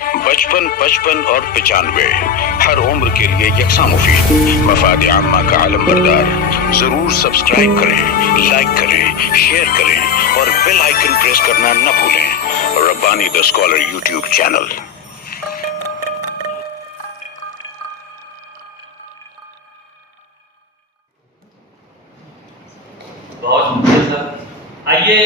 55 55 اور 95 ہر عمر کے لیے یکساں مفید. مفاد عامہ کا عالم بردار. ضرور سبسکرائب کریں، لائک کریں، شیئر کریں اور بیل آئیکن پریس کرنا نہ بھولیں. ربانی دا اسکالر یوٹیوب چینل. بہت شکریہ سر. آئیے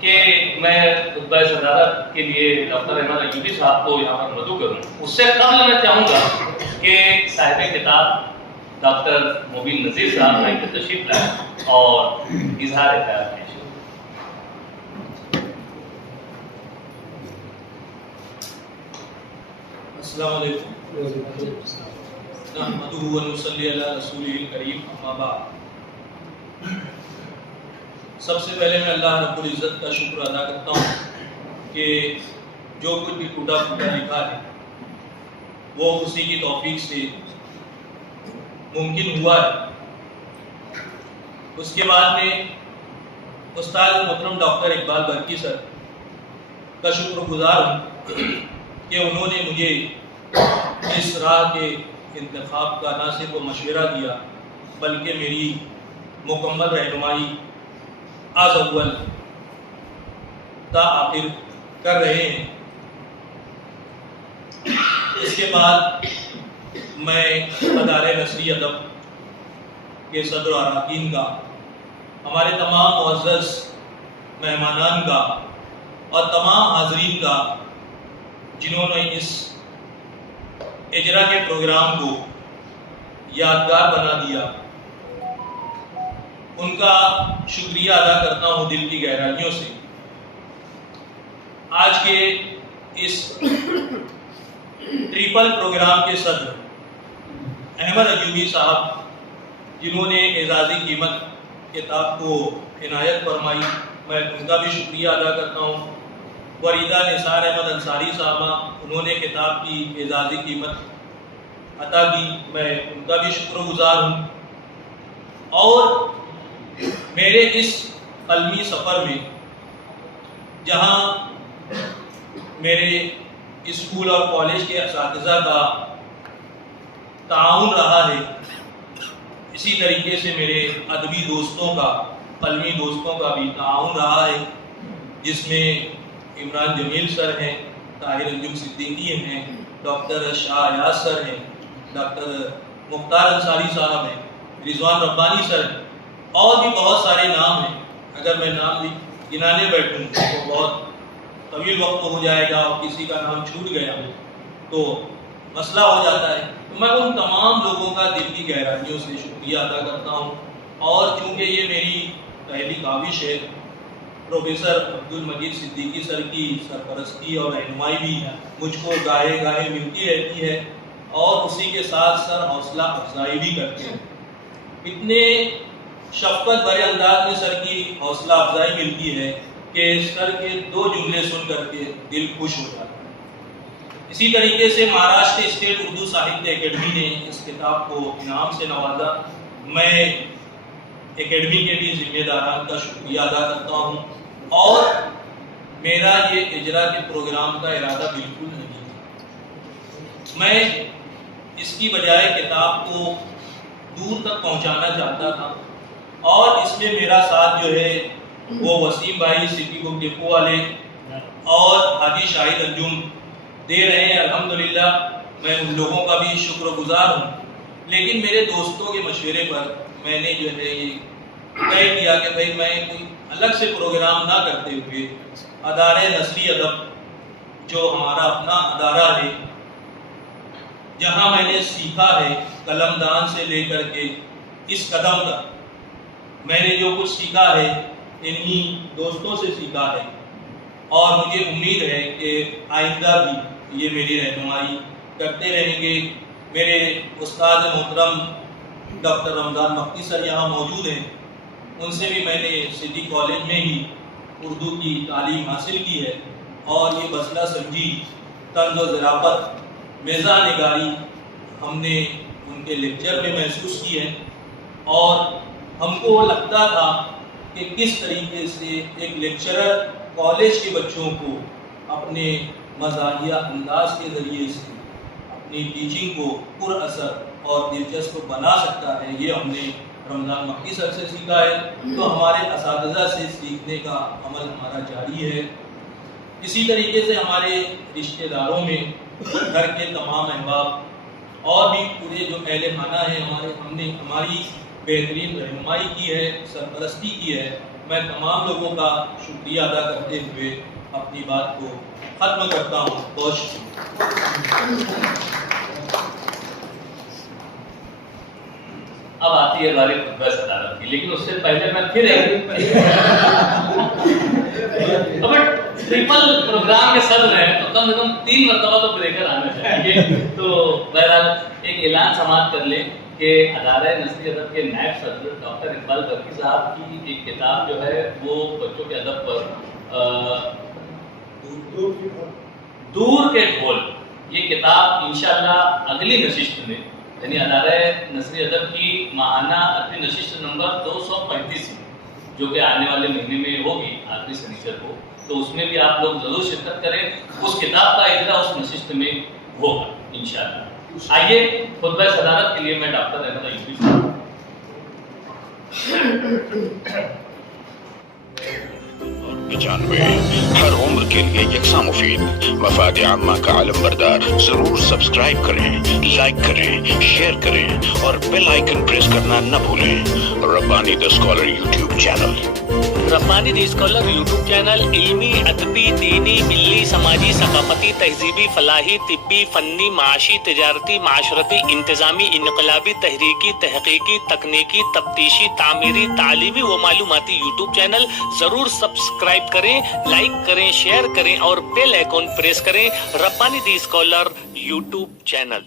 کہ میں خطبہ صدارت کے لیے ڈاکٹر احمد ایوبی صاحب کو یہاں پر مدعو کروں. اس سے قبل میں چاہوں گا کہ صاحب کتاب ڈاکٹر مبین نذیر صاحب آئیں تشریف لائیں اور اظہار خیال کریں. السلام علیکم. نحمده ونصلی علی رسولہ الکریم. اما بعد. سب سے پہلے میں اللہ رب العزت کا شکر ادا کرتا ہوں کہ جو کچھ بھی ٹوٹا پھوٹا لکھا ہے وہ اسی کی توفیق سے ممکن ہوا ہے. اس کے بعد میں استاد محترم ڈاکٹر اقبال برقی سر کا شکر گزار ہوں کہ انہوں نے مجھے اس راہ کے انتخاب کا نہ صرف مشورہ دیا بلکہ میری مکمل رہنمائی از اول تا آخر کر رہے ہیں. اس کے بعد میں ادارہ نثری ادب کے صدر و اراکین کا، ہمارے تمام معزز مہمانان کا اور تمام حاضرین کا جنہوں نے اس اجرا کے پروگرام کو یادگار بنا دیا، ان کا شکریہ ادا کرتا ہوں دل کی گہرائیوں سے. آج کے اس ٹریپل پروگرام کے صدر احمد ایوبی صاحب جنہوں نے اعزازی قیمت کتاب کو عنایت فرمائی، میں ان کا بھی شکریہ ادا کرتا ہوں. وریدہ نثار احمد انصاری صاحبہ، انہوں نے کتاب کی اعزازی قیمت عطا کی، میں ان کا بھی شکر گزار ہوں. اور میرے اس علمی سفر میں جہاں میرے اسکول اور کالج کے اساتذہ کا تعاون رہا ہے، اسی طریقے سے میرے ادبی دوستوں کا، علمی دوستوں کا بھی تعاون رہا ہے، جس میں عمران جمیل سر ہیں، طاہر انجم صدیقی ہیں، ڈاکٹر شاہ ایاز سر ہیں، ڈاکٹر مختار انصاری صاحب ہیں، رضوان ربانی سر ہیں، اور بھی بہت سارے نام ہیں. اگر میں نام گنانے بیٹھوں تو بہت طویل وقت ہو جائے گا اور کسی کا نام چھوٹ گیا تو مسئلہ ہو جاتا ہے. تو میں ان تمام لوگوں کا دل کی گہرائیوں سے شکریہ ادا کرتا ہوں. اور چونکہ یہ میری پہلی کاوش ہے، پروفیسر عبد المجید صدیقی سر کی سرپرستی اور رہنمائی بھی مجھ کو گاہے گاہے ملتی رہتی ہے اور اسی کے ساتھ سر حوصلہ افزائی بھی کرتے ہیں. اتنے شفقت بھرے انداز میں سر کی حوصلہ افزائی ملتی ہے کہ سر کے 2 جملے سن کر کے دل خوش ہو جاتا ہے. اسی طریقے سے مہاراشٹر اسٹیٹ اردو ساہتیہ اکیڈمی نے اس کتاب کو انعام سے نوازا. میں اکیڈمی کے بھی ذمہ داران کا شکریہ ادا کرتا ہوں. اور میرا یہ اجرا کے پروگرام کا ارادہ بالکل نہیں تھا. میں اس کی بجائے کتاب کو دور تک پہنچانا چاہتا تھا اور اس میں میرا ساتھ جو ہے وہ وسیم بھائی سٹی بک ڈپو والے اور حاجی شاہد انجم دے رہے ہیں. الحمدللہ میں ان لوگوں کا بھی شکر گزار ہوں. لیکن میرے دوستوں کے مشورے پر میں نے جو ہے یہ طے کیا کہ بھائی میں کوئی الگ سے پروگرام نہ کرتے ہوئے ادارہ نثری ادب جو ہمارا اپنا ادارہ ہے، جہاں میں نے سیکھا ہے قلم دان سے لے کر کے اس قدم تک، میں نے جو کچھ سیکھا ہے انہی دوستوں سے سیکھا ہے اور مجھے امید ہے کہ آئندہ بھی یہ میری رہنمائی کرتے رہیں گے. میرے استاد محترم ڈاکٹر رمضان مکی سر یہاں موجود ہیں، ان سے بھی میں نے سٹی کالج میں ہی اردو کی تعلیم حاصل کی ہے اور یہ مسئلہ سمجھی، طنز و ظرافت، مزاح نگاری ہم نے ان کے لیکچر میں محسوس کی ہے. اور ہم کو لگتا تھا کہ کس طریقے سے ایک لیکچرر کالج کے بچوں کو اپنے مزاحیہ انداز کے ذریعے سے اپنی ٹیچنگ کو پر اثر اور دلچسپ بنا سکتا ہے، یہ ہم نے رمضان مکی سر سے سیکھا ہے، تو ہمارے اساتذہ سے سیکھنے کا عمل ہمارا جاری ہے۔ اسی طریقے سے ہمارے رشتہ داروں میں گھر کے تمام احباب اور بھی پورے جو اہل خانہ ہیں ہم نے ہماری بہترین رہنمائی کی ہے، سرپرستی کی ہے۔ میں تمام لوگوں کا شکریہ ادا کرتے ہوئے اپنی بات کو ختم کرتا ہوں۔ بہت شکریہ۔ اب آتی ہے ہماری خطبہ صدارت کی، لیکن اس سے پہلے میں پھر ٹرپل پروگرام کے صدر ہیں تو کم سے کم 3 مرتبہ تو بریکر آنا چاہیے۔ تو بہرحال ایک اعلان سماعت کر لیں کہ ادارہ نثری ادب کے نائب صدر ڈاکٹر اقبال برقی صاحب کی ایک کتاب جو ہے وہ بچوں کے ادب پر دور کے ڈھول، یہ کتاب انشاءاللہ اگلی نشست میں، یعنی ادارہ نثری ادب کی ماہانہ ادبی نشست نمبر 235 جو کہ آنے والے مہینے میں ہوگی آخری سنیچر کو، تو اس میں بھی آپ لوگ ضرور شرکت کریں۔ اس کتاب کا اجرا اس نشست میں ہوگا انشاءاللہ۔ آئیے خطبہ صدارت کے لیے میں ڈاکٹر احمد ایوبی صاحب اور 95 ہر عمر کے لیے یکساں مفید، مفاد عامہ کا علم بردار، ضرور سبسکرائب کریں، لائک کریں، شیئر کریں اور بیل آئیکن پریس کرنا نہ بھولیں۔ ربانی دی اسکالر یوٹیوب چینل۔ ربانی دی اسکالر یوٹیوب چینل علمی، ادبی، دینی، ملی، سماجی، ثقافتی، تہذیبی، فلاحی، طبی، فنی، معاشی، تجارتی، معاشرتی، انتظامی، انقلابی، تحریکی، تحقیقی، تکنیکی، تفتیشی، تعمیری، تعلیمی و معلوماتی یوٹیوب چینل۔ ضرور سبسکرائب کریں، لائک کریں، شیئر کریں اور بیل آئیکن پریس کریں۔ ربانی دی اسکالر یوٹیوب چینل۔